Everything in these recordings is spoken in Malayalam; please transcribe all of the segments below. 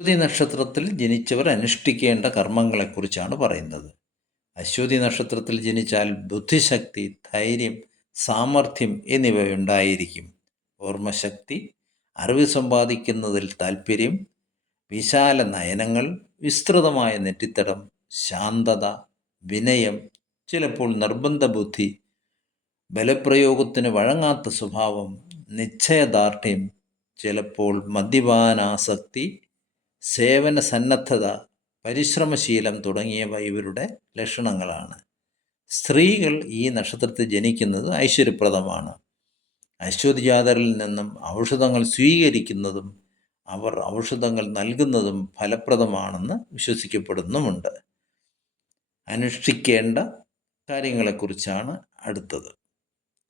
അശ്വതി നക്ഷത്രത്തിൽ ജനിച്ചവർ അനുഷ്ഠിക്കേണ്ട കർമ്മങ്ങളെക്കുറിച്ചാണ് പറയുന്നത്. അശ്വതി നക്ഷത്രത്തിൽ ജനിച്ചാൽ ബുദ്ധിശക്തി ധൈര്യം സാമർഥ്യം എന്നിവ ഉണ്ടായിരിക്കും ഓർമ്മശക്തി അറിവ് സമ്പാദിക്കുന്നതിൽ താൽപ്പര്യം വിശാല നയനങ്ങൾ വിസ്തൃതമായ നെറ്റിത്തടം ശാന്തത വിനയം ചിലപ്പോൾ നിർബന്ധ ബുദ്ധി ബലപ്രയോഗത്തിന് വഴങ്ങാത്ത സ്വഭാവം നിശ്ചയദാർഢ്യം ചിലപ്പോൾ മദ്യപാനാസക്തി സേവന സന്നദ്ധത പരിശ്രമശീലം തുടങ്ങിയവ ഇവരുടെ ലക്ഷണങ്ങളാണ്. സ്ത്രീകൾ ഈ നക്ഷത്രത്തിൽ ജനിക്കുന്നത് ഐശ്വര്യപ്രദമാണ്. അശ്വതിജാതരിൽ നിന്നും ഔഷധങ്ങൾ സ്വീകരിക്കുന്നതും അവർ ഔഷധങ്ങൾ നൽകുന്നതും ഫലപ്രദമാണെന്ന് വിശ്വസിക്കപ്പെടുന്നുമുണ്ട്. അനുഷ്ഠിക്കേണ്ട കാര്യങ്ങളെക്കുറിച്ചാണ് അടുത്തത്.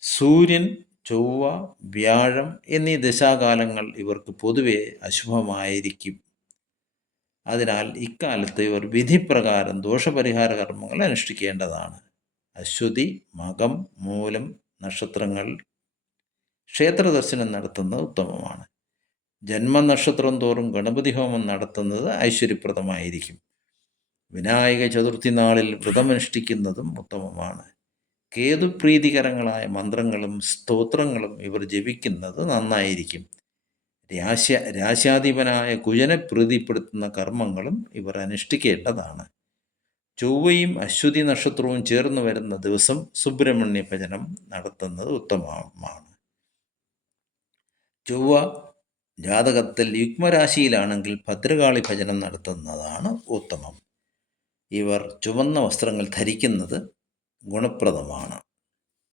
സൂര്യൻ ചൊവ്വ വ്യാഴം എന്നീ ദശാകാലങ്ങൾ ഇവർക്ക് പൊതുവെ അശുഭമായിരിക്കും. അതിനാൽ ഇക്കാലത്ത് ഇവർ വിധിപ്രകാരം ദോഷപരിഹാര കർമ്മങ്ങൾ അനുഷ്ഠിക്കേണ്ടതാണ്. അശ്വതി മകം മൂലം നക്ഷത്രങ്ങൾ ക്ഷേത്ര ദർശനം നടത്തുന്നത് ഉത്തമമാണ്. ജന്മനക്ഷത്രം തോറും ഗണപതി ഹോമം നടത്തുന്നത് ഐശ്വര്യപ്രദമായിരിക്കും. വിനായക ചതുർത്ഥി നാളിൽ വ്രതമനുഷ്ഠിക്കുന്നതും ഉത്തമമാണ്. കേതുപ്രീതികരങ്ങളായ മന്ത്രങ്ങളും സ്തോത്രങ്ങളും ഇവർ ജപിക്കുന്നത് നന്നായിരിക്കും. രാശ്യ രാശാധിപനായ കുജനെ പ്രീതിപ്പെടുത്തുന്ന കർമ്മങ്ങളും ഇവർ അനുഷ്ഠിക്കേണ്ടതാണ്. ചൊവ്വയും അശ്വതി നക്ഷത്രവും ചേർന്ന് വരുന്ന ദിവസം സുബ്രഹ്മണ്യ ഭജനം നടത്തുന്നത് ഉത്തമമാണ്. ചൊവ്വ ജാതകത്തിൽ യുഗ്മരാശിയിലാണെങ്കിൽ ഭദ്രകാളി ഭജനം നടത്തുന്നതാണ് ഉത്തമം. ഇവർ ചുവന്ന വസ്ത്രങ്ങൾ ധരിക്കുന്നത് ഗുണപ്രദമാണ്.